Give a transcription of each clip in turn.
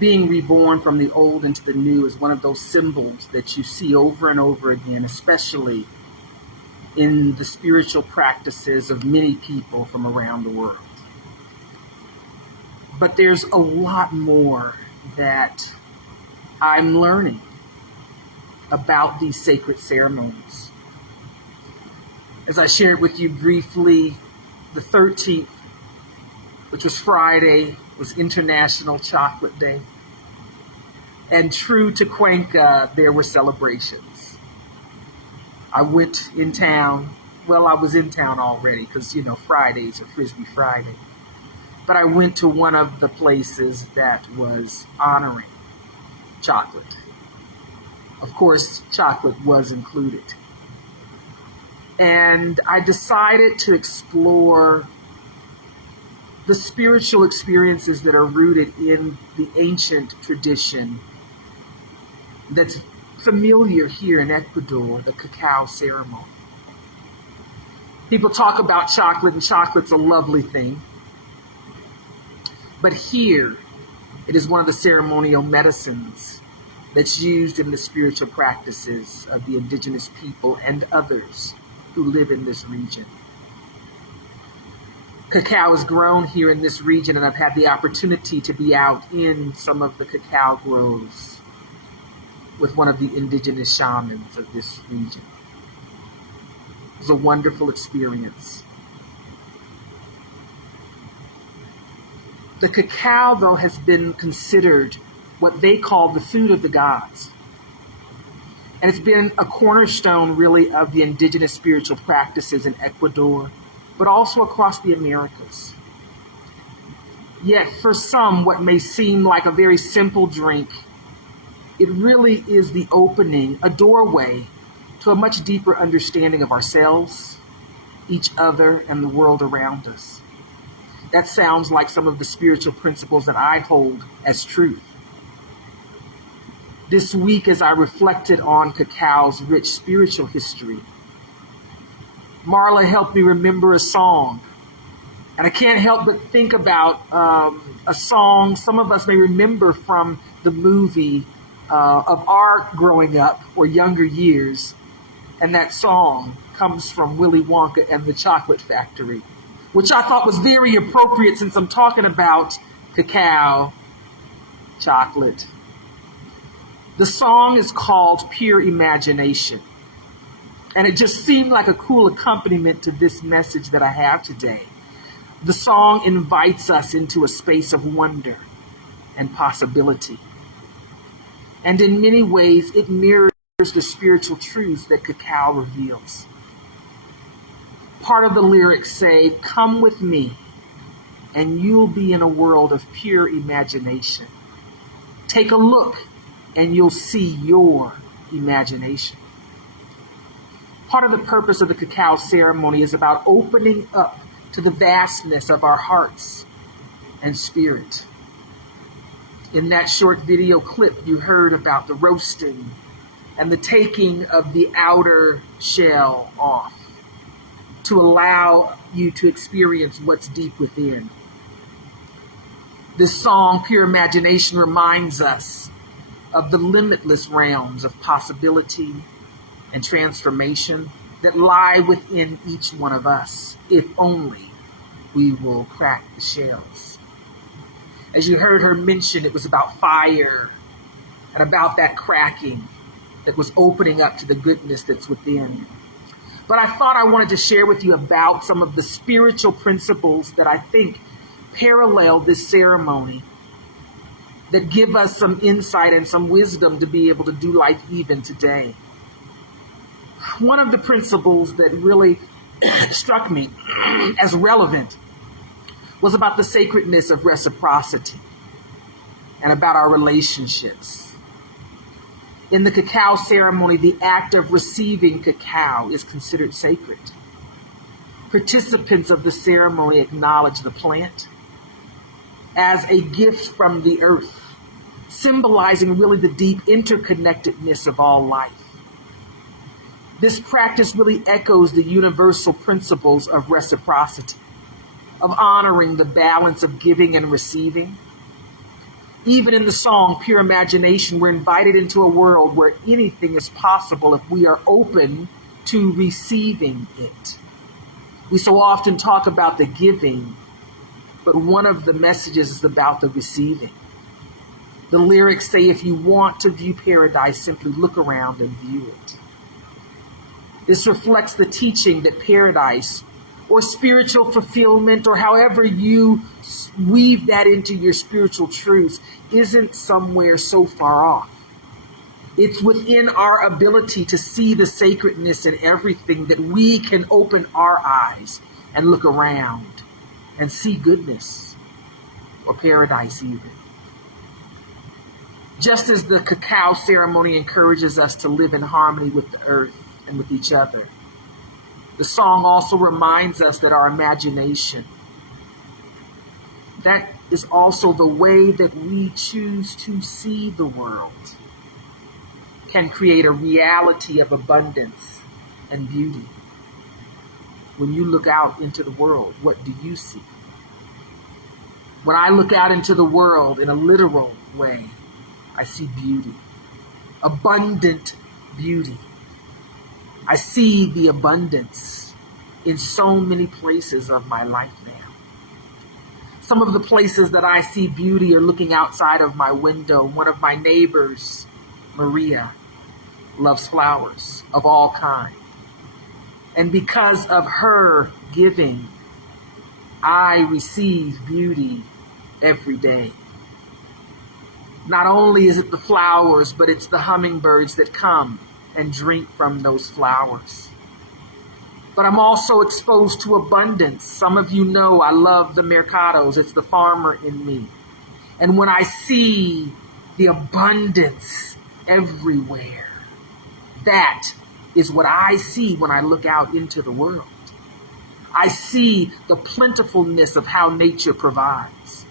being reborn from the old into the new is one of those symbols that you see over and over again, especially in the spiritual practices of many people from around the world. But there's a lot more that I'm learning about these sacred ceremonies. As I shared with you briefly, the 13th, which was Friday, was International Chocolate Day. And true to Cuenca, there were celebrations. I went in town. Well, I was in town already because, Fridays are Frisbee Friday. But I went to one of the places that was honoring chocolate. Of course, chocolate was included. And I decided to explore the spiritual experiences that are rooted in the ancient tradition that's familiar here in Ecuador, the cacao ceremony. People talk about chocolate, and chocolate's a lovely thing. But here, it is one of the ceremonial medicines that's used in the spiritual practices of the indigenous people and others who live in this region. Cacao is grown here in this region, and I've had the opportunity to be out in some of the cacao groves with one of the indigenous shamans of this region. It was a wonderful experience. The cacao, though, has been considered what they call the food of the gods. And it's been a cornerstone, really, of the indigenous spiritual practices in Ecuador, but also across the Americas. Yet, for some, what may seem like a very simple drink, it really is the opening, a doorway, to a much deeper understanding of ourselves, each other, and the world around us. That sounds like some of the spiritual principles that I hold as truth. This week, as I reflected on cacao's rich spiritual history, Marla helped me remember a song. And I can't help but think about a song some of us may remember from the movie of our growing up or younger years. And that song comes from Willy Wonka and the Chocolate Factory, which I thought was very appropriate since I'm talking about cacao, chocolate. The song is called Pure Imagination. And it just seemed like a cool accompaniment to this message that I have today. The song invites us into a space of wonder and possibility. And in many ways, it mirrors the spiritual truths that cacao reveals. Part of the lyrics say, "Come with me, and you'll be in a world of pure imagination. Take a look, and you'll see your imagination." Part of the purpose of the cacao ceremony is about opening up to the vastness of our hearts and spirit. In that short video clip, you heard about the roasting and the taking of the outer shell off to allow you to experience what's deep within. This song, Pure Imagination, reminds us of the limitless realms of possibility and transformation that lie within each one of us, if only we will crack the shells. As you heard her mention, it was about fire and about that cracking that was opening up to the goodness that's within. But I thought I wanted to share with you about some of the spiritual principles that I think parallel this ceremony, that give us some insight and some wisdom to be able to do life even today. One of the principles that really struck me as relevant was about the sacredness of reciprocity and about our relationships. In the cacao ceremony, the act of receiving cacao is considered sacred. Participants of the ceremony acknowledge the plant as a gift from the earth, symbolizing really the deep interconnectedness of all life. This practice really echoes the universal principles of reciprocity, of honoring the balance of giving and receiving, Even in the song, Pure Imagination, we're invited into a world where anything is possible if we are open to receiving it. We so often talk about the giving, but one of the messages is about the receiving. The lyrics say, if you want to view paradise, simply look around and view it. This reflects the teaching that paradise, or spiritual fulfillment, or however you weave that into your spiritual truths, isn't somewhere so far off. It's within our ability to see the sacredness in everything that we can open our eyes and look around and see goodness, or paradise even. Just as the cacao ceremony encourages us to live in harmony with the earth and with each other, the song also reminds us that our imagination, that is also the way that we choose to see the world, can create a reality of abundance and beauty. When you look out into the world, what do you see? When I look out into the world in a literal way, I see beauty, abundant beauty. I see the abundance in so many places of my life now. Some of the places that I see beauty are looking outside of my window. One of my neighbors, Maria, loves flowers of all kinds. And because of her giving, I receive beauty every day. Not only is it the flowers, but it's the hummingbirds that come and drink from those flowers. But I'm also exposed to abundance. Some of you know I love the mercados. It's the farmer in me. And when I see the abundance everywhere, that is what I see when I look out into the world. I see the plentifulness of how nature provides.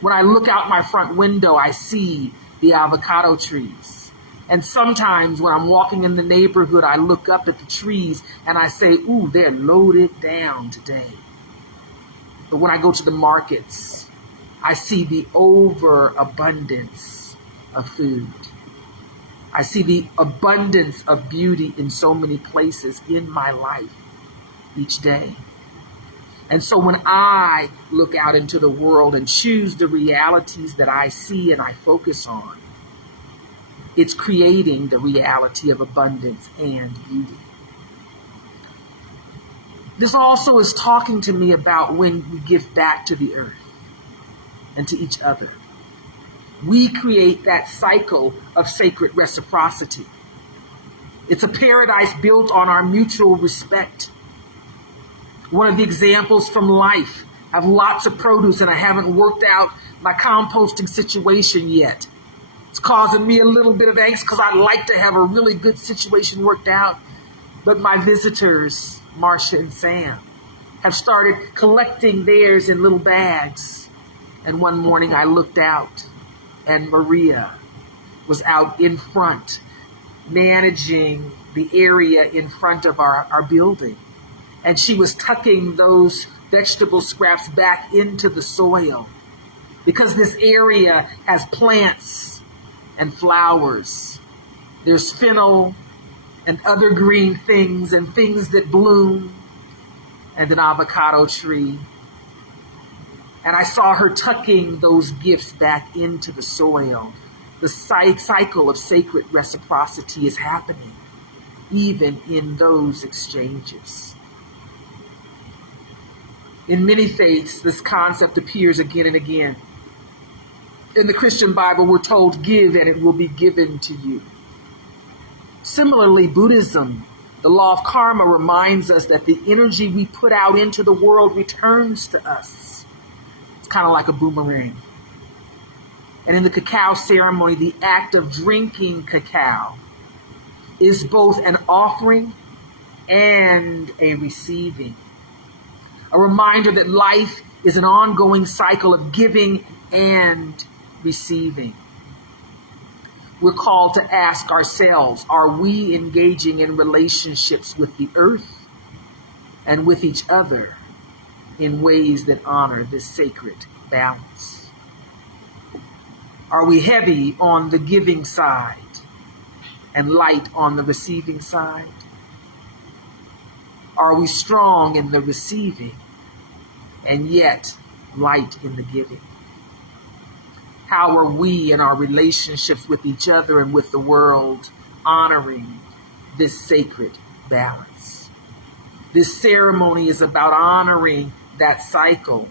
When I look out my front window, I see the avocado trees. And sometimes when I'm walking in the neighborhood, I look up at the trees and I say, ooh, they're loaded down today. But when I go to the markets, I see the overabundance of food. I see the abundance of beauty in so many places in my life each day. And so when I look out into the world and choose the realities that I see and I focus on, it's creating the reality of abundance and beauty. This also is talking to me about when we give back to the earth and to each other. We create that cycle of sacred reciprocity. It's a paradise built on our mutual respect. One of the examples from life, I have lots of produce and I haven't worked out my composting situation yet. It's causing me a little bit of angst because I'd like to have a really good situation worked out. But my visitors, Marcia and Sam, have started collecting theirs in little bags. And one morning I looked out and Maria was out in front, managing the area in front of our building. And she was tucking those vegetable scraps back into the soil because this area has plants and flowers. There's fennel and other green things and things that bloom and an avocado tree. And I saw her tucking those gifts back into the soil. The cycle of sacred reciprocity is happening even in those exchanges. In many faiths, this concept appears again and again. In the Christian Bible, we're told, give and it will be given to you. Similarly, Buddhism, the law of karma, reminds us that the energy we put out into the world returns to us. It's kind of like a boomerang. And in the cacao ceremony, the act of drinking cacao is both an offering and a receiving. A reminder that life is an ongoing cycle of giving and receiving. We're called to ask ourselves, are we engaging in relationships with the earth and with each other in ways that honor this sacred balance? Are we heavy on the giving side and light on the receiving side? Are we strong in the receiving and yet light in the giving? How are we in our relationships with each other and with the world honoring this sacred balance? This ceremony is about honoring that cycle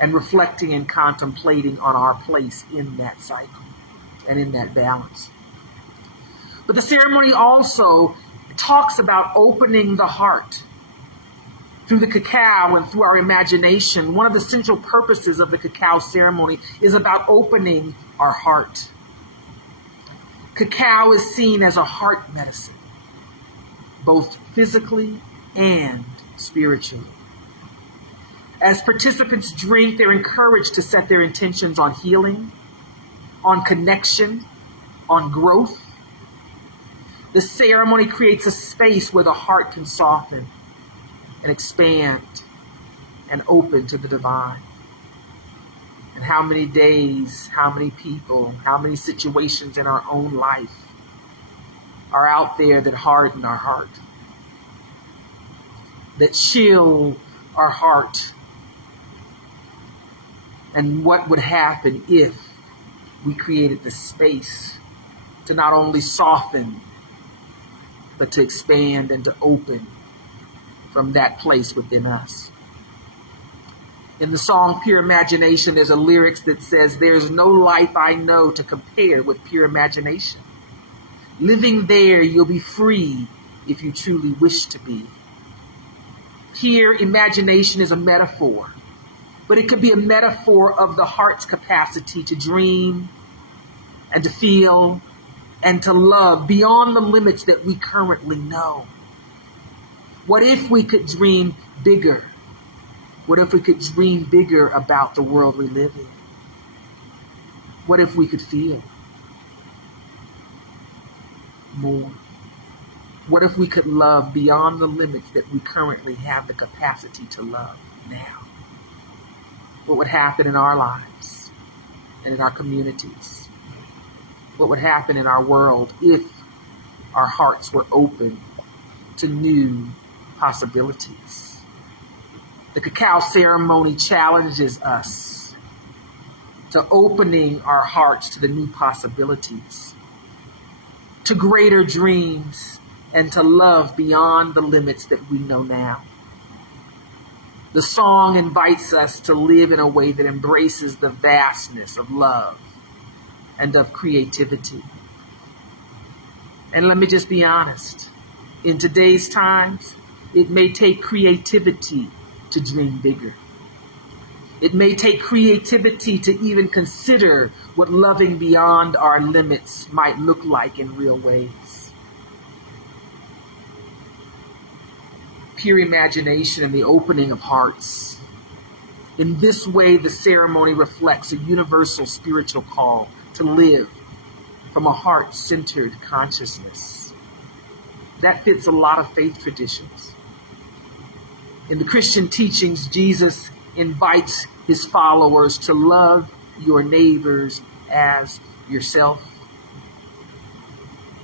and reflecting and contemplating on our place in that cycle and in that balance. But the ceremony also talks about opening the heart. Through the cacao and through our imagination, one of the central purposes of the cacao ceremony is about opening our heart. Cacao is seen as a heart medicine, both physically and spiritually. As participants drink, they're encouraged to set their intentions on healing, on connection, on growth. The ceremony creates a space where the heart can soften and expand and open to the divine. And how many days, how many people, how many situations in our own life are out there that harden our heart, that chill our heart? And what would happen if we created the space to not only soften, but to expand and to open from that place within us? In the song Pure Imagination, there's a lyrics that says, "There's no life I know to compare with pure imagination. Living there, you'll be free if you truly wish to be." Here, imagination is a metaphor, but it could be a metaphor of the heart's capacity to dream and to feel and to love beyond the limits that we currently know. What if we could dream bigger? What if we could dream bigger about the world we live in? What if we could feel more? What if we could love beyond the limits that we currently have the capacity to love now? What would happen in our lives and in our communities? What would happen in our world if our hearts were open to new possibilities? The cacao ceremony challenges us to opening our hearts to the new possibilities, to greater dreams, and to love beyond the limits that we know now. The song invites us to live in a way that embraces the vastness of love and of creativity. And let me just be honest. In today's times, it may take creativity to dream bigger. It may take creativity to even consider what loving beyond our limits might look like in real ways. Pure imagination and the opening of hearts. In this way, the ceremony reflects a universal spiritual call to live from a heart-centered consciousness. That fits a lot of faith traditions. In the Christian teachings, Jesus invites his followers to love your neighbors as yourself.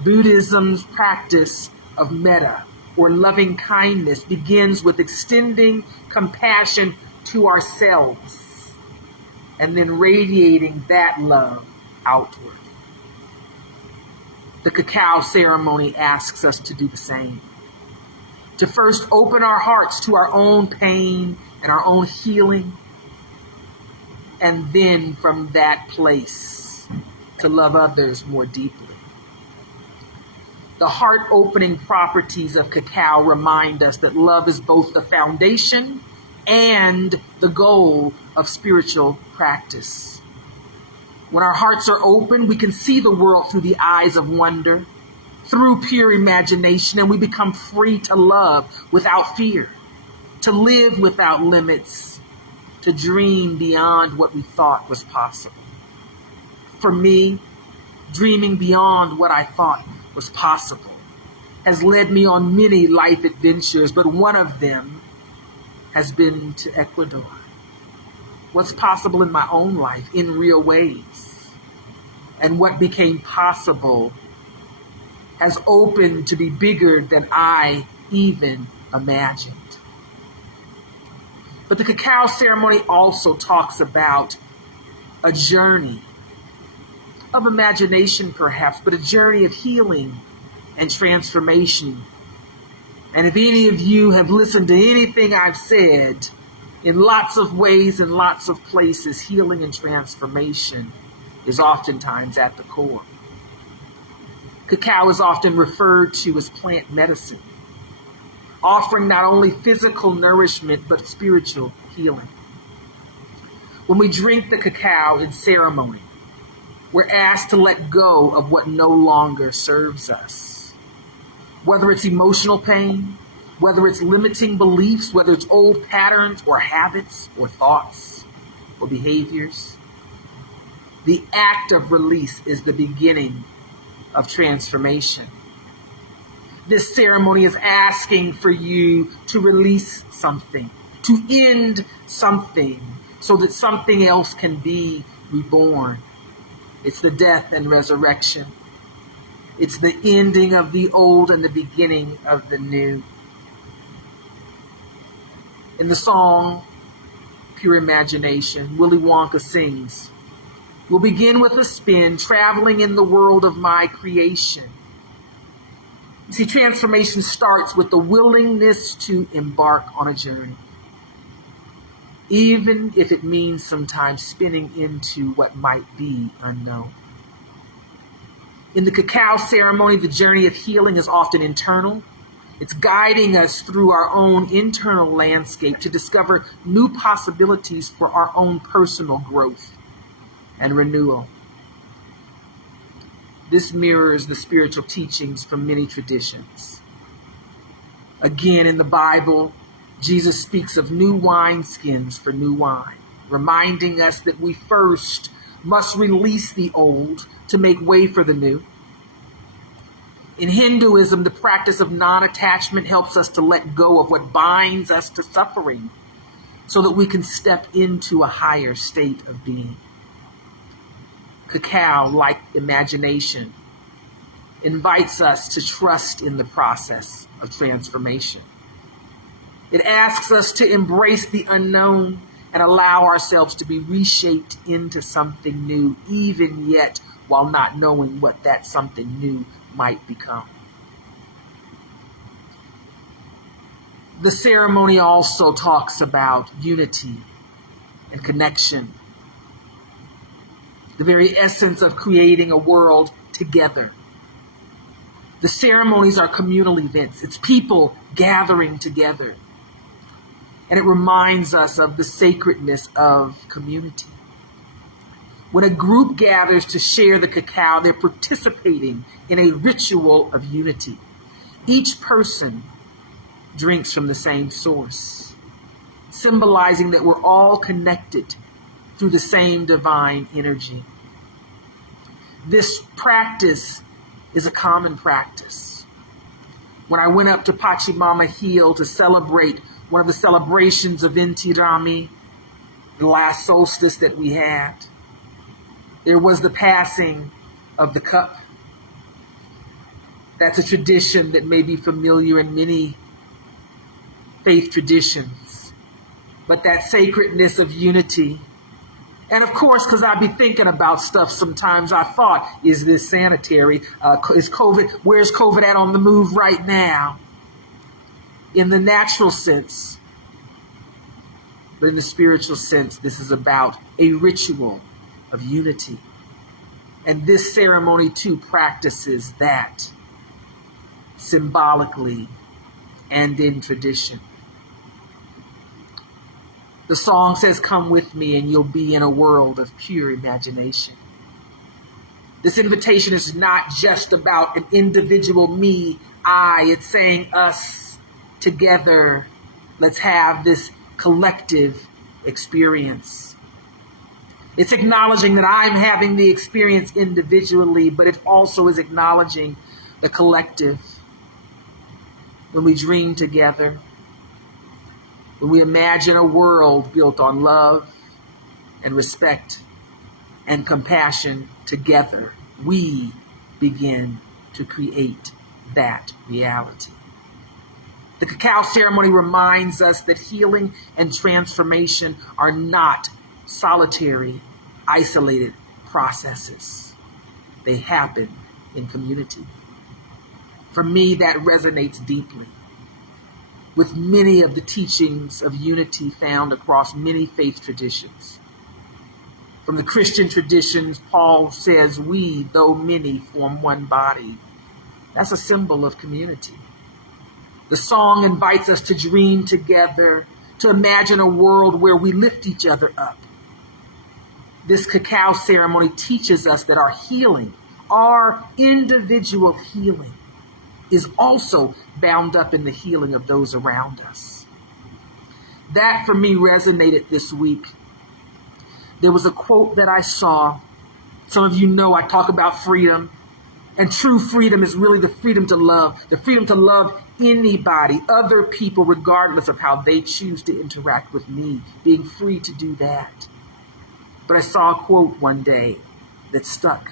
Buddhism's practice of metta, or loving kindness, begins with extending compassion to ourselves and then radiating that love outward. The cacao ceremony asks us to do the same. To first open our hearts to our own pain and our own healing, and then from that place to love others more deeply. The heart-opening properties of cacao remind us that love is both the foundation and the goal of spiritual practice. When our hearts are open, we can see the world through the eyes of wonder, through pure imagination, and we become free to love without fear, to live without limits, to dream beyond what we thought was possible. For me, dreaming beyond what I thought was possible has led me on many life adventures, but one of them has been to Ecuador. what's possible in my own life in real ways. And what became possible has opened to be bigger than I even imagined. But the cacao ceremony also talks about a journey of imagination, perhaps, but a journey of healing and transformation. And if any of you have listened to anything I've said, in lots of ways, in lots of places, healing and transformation is oftentimes at the core. Cacao is often referred to as plant medicine, offering not only physical nourishment, but spiritual healing. When we drink the cacao in ceremony, we're asked to let go of what no longer serves us. Whether it's emotional pain, whether it's limiting beliefs, whether it's old patterns or habits or thoughts or behaviors, the act of release is the beginning of transformation. This ceremony is asking for you to release something, to end something, so that something else can be reborn. It's the death and resurrection. It's the ending of the old and the beginning of the new. In the song, Pure Imagination, Willy Wonka sings, "We'll begin with a spin, traveling in the world of my creation." You see, transformation starts with the willingness to embark on a journey, even if it means sometimes spinning into what might be unknown. In the cacao ceremony, the journey of healing is often internal. It's guiding us through our own internal landscape to discover new possibilities for our own personal growth and renewal. This mirrors the spiritual teachings from many traditions. Again, in the Bible, Jesus speaks of new wineskins for new wine, reminding us that we first must release the old to make way for the new. In Hinduism, the practice of non-attachment helps us to let go of what binds us to suffering so that we can step into a higher state of being. Cacao, like imagination, invites us to trust in the process of transformation. It asks us to embrace the unknown and allow ourselves to be reshaped into something new, even yet while not knowing what that something new might become. The ceremony also talks about unity and connection, the very essence of creating a world together. The ceremonies are communal events. It's people gathering together. And it reminds us of the sacredness of community. When a group gathers to share the cacao, they're participating in a ritual of unity. Each person drinks from the same source, symbolizing that we're all connected through the same divine energy. This practice is a common practice. When I went up to Pachamama Hill to celebrate one of the celebrations of Inti Raymi, the last solstice that we had, there was the passing of the cup. That's a tradition that may be familiar in many faith traditions. But that sacredness of unity, and of course, because I'd be thinking about stuff sometimes, I thought, is this sanitary? Is COVID, where's COVID at on the move right now? In the natural sense, but in the spiritual sense, this is about a ritual of unity. And this ceremony too practices that symbolically and in tradition. The song says, "Come with me and you'll be in a world of pure imagination." This invitation is not just about an individual me, I. It's saying us together. Let's have this collective experience. It's acknowledging that I'm having the experience individually, but it also is acknowledging the collective. When we dream together, when we imagine a world built on love and respect and compassion together, we begin to create that reality. The cacao ceremony reminds us that healing and transformation are not solitary, isolated processes. They happen in community. For me, that resonates deeply with many of the teachings of unity found across many faith traditions. From the Christian traditions, Paul says, we, though many, form one body. That's a symbol of community. The song invites us to dream together, to imagine a world where we lift each other up. This cacao ceremony teaches us that our healing, our individual healing, is also bound up in the healing of those around us. That for me resonated this week. There was a quote that I saw. Some of you know I talk about freedom, and true freedom is really the freedom to love anybody, other people, regardless of how they choose to interact with me, being free to do that. But I saw a quote one day that stuck.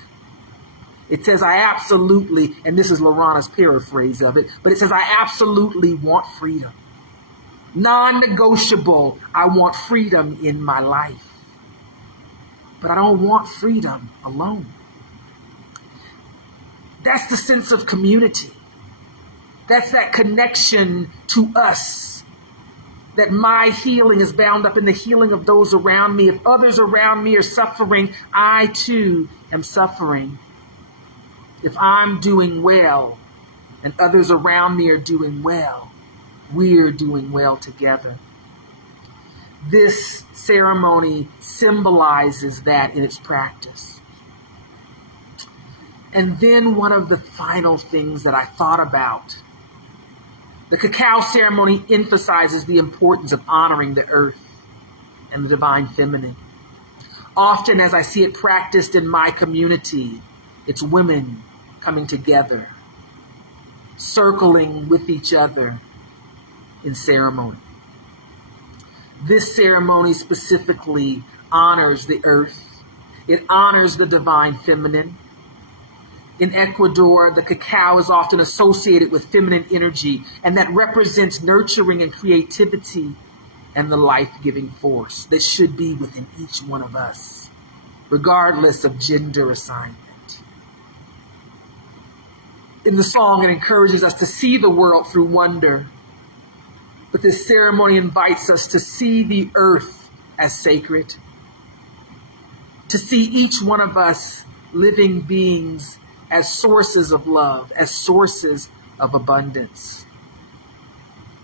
It says, I absolutely, and this is LaRahna's paraphrase of it, but it says, I absolutely want freedom. Non-negotiable, I want freedom in my life. But I don't want freedom alone. That's the sense of community. That's that connection to us. That my healing is bound up in the healing of those around me. If others around me are suffering, I too am suffering. If I'm doing well and others around me are doing well, we're doing well together. This ceremony symbolizes that in its practice. And then one of the final things that I thought about, the cacao ceremony emphasizes the importance of honoring the earth and the divine feminine. Often as I see it practiced in my community, it's women coming together, circling with each other in ceremony. This ceremony specifically honors the earth. It honors the divine feminine. In Ecuador, the cacao is often associated with feminine energy, and that represents nurturing and creativity and the life-giving force that should be within each one of us, regardless of gender assignment. In the song, it encourages us to see the world through wonder, but this ceremony invites us to see the earth as sacred, to see each one of us living beings as sources of love, as sources of abundance.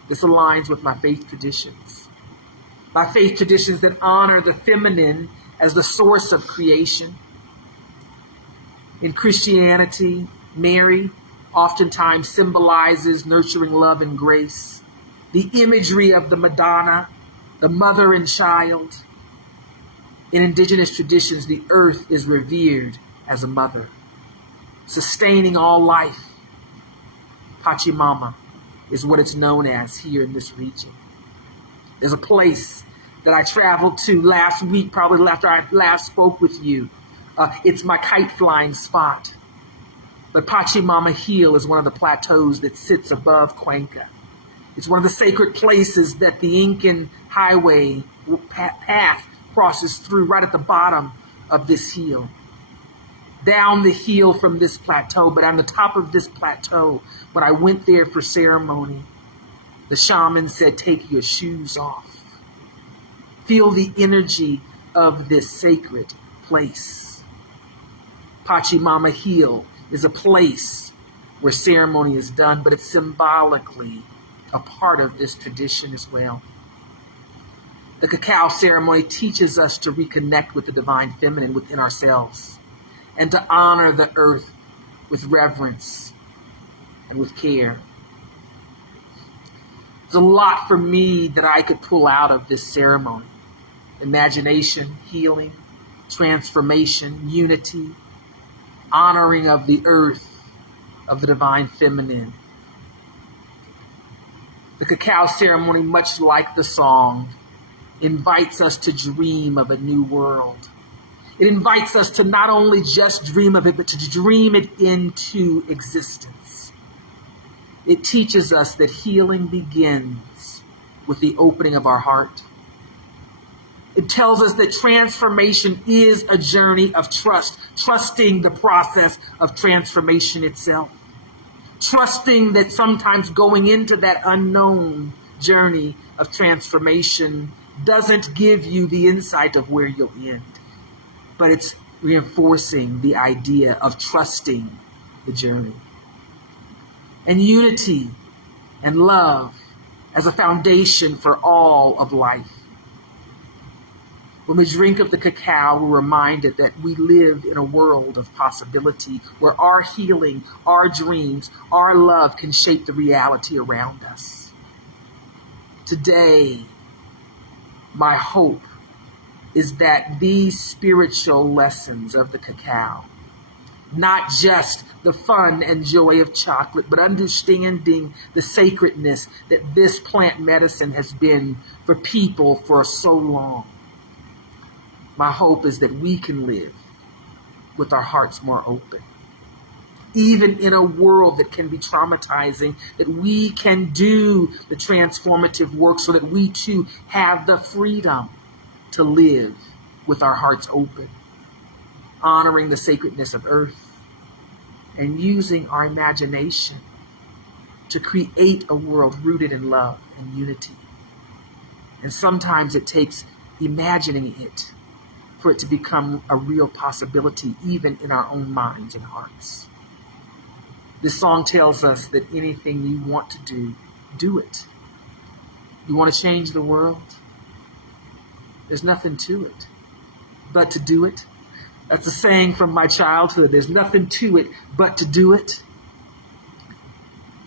This aligns with my faith traditions. My faith traditions that honor the feminine as the source of creation. In Christianity, Mary oftentimes symbolizes nurturing love and grace. The imagery of the Madonna, the mother and child. In indigenous traditions, the earth is revered as a mother, sustaining all life. Pachamama is what it's known as here in this region. There's a place that I traveled to last week, probably after I last spoke with you. It's my kite flying spot. But Pachamama Hill is one of the plateaus that sits above Cuenca. It's one of the sacred places that the Incan highway path crosses through right at the bottom of this hill. Down the hill from this plateau, but on the top of this plateau, when I went there for ceremony, the shaman said, take your shoes off. Feel the energy of this sacred place. Pachamama Hill is a place where ceremony is done, but it's symbolically a part of this tradition as well. The cacao ceremony teaches us to reconnect with the divine feminine within ourselves and to honor the earth with reverence and with care. There's a lot for me that I could pull out of this ceremony. Imagination, healing, transformation, unity, honoring of the earth, of the divine feminine. The cacao ceremony, much like the song, invites us to dream of a new world. It invites us to not only just dream of it, but to dream it into existence. It teaches us that healing begins with the opening of our heart. It tells us that transformation is a journey of trust, trusting the process of transformation itself. Trusting that sometimes going into that unknown journey of transformation doesn't give you the insight of where you'll end, but it's reinforcing the idea of trusting the journey. And unity and love as a foundation for all of life. When we drink of the cacao, we're reminded that we live in a world of possibility where our healing, our dreams, our love can shape the reality around us. Today, my hope is that these spiritual lessons of the cacao, not just the fun and joy of chocolate, but understanding the sacredness that this plant medicine has been for people for so long. My hope is that we can live with our hearts more open. Even in a world that can be traumatizing, that we can do the transformative work so that we too have the freedom to live with our hearts open, honoring the sacredness of earth and using our imagination to create a world rooted in love and unity. And sometimes it takes imagining it for it to become a real possibility, even in our own minds and hearts. This song tells us that anything you want to do, do it. You want to change the world? There's nothing to it but to do it. That's a saying from my childhood. There's nothing to it but to do it.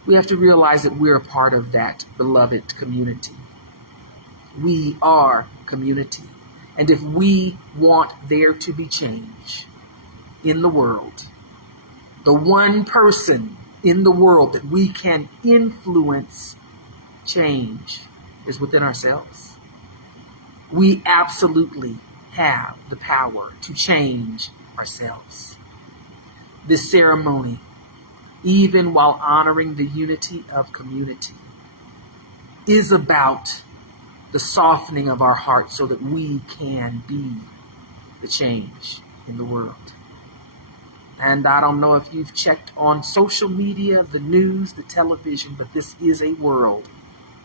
We have to realize that we're a part of that beloved community. We are community. And if we want there to be change in the world, the one person in the world that we can influence change is within ourselves. We absolutely have the power to change ourselves. This ceremony, even while honoring the unity of community, is about the softening of our hearts so that we can be the change in the world. And I don't know if you've checked on social media, the news, the television, but this is a world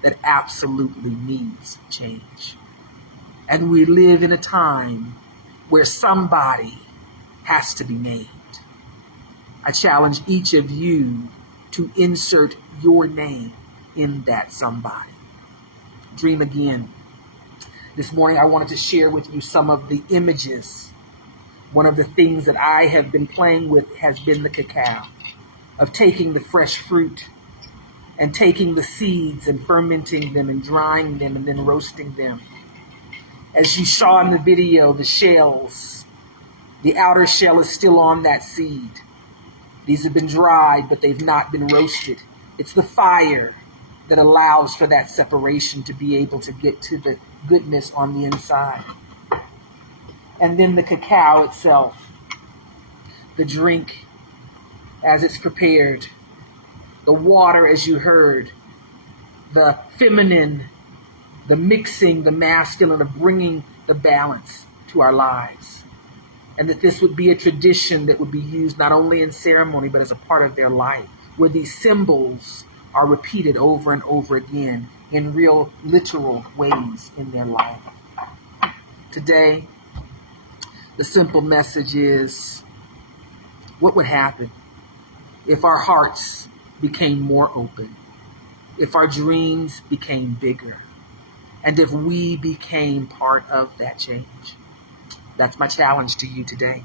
that absolutely needs change. And we live in a time where somebody has to be named. I challenge each of you to insert your name in that somebody. Dream again. This morning I wanted to share with you some of the images. One of the things that I have been playing with has been the cacao, of taking the fresh fruit and taking the seeds and fermenting them and drying them and then roasting them. As you saw in the video, the shells, the outer shell is still on that seed. These have been dried, but they've not been roasted. It's the fire that allows for that separation to be able to get to the goodness on the inside. And then the cacao itself, the drink as it's prepared, the water as you heard, the feminine, the mixing, the masculine of bringing the balance to our lives. And that this would be a tradition that would be used not only in ceremony, but as a part of their life, where these symbols are repeated over and over again in real, literal ways in their life. Today, the simple message is, what would happen if our hearts became more open, if our dreams became bigger, and if we became part of that change? That's my challenge to you today.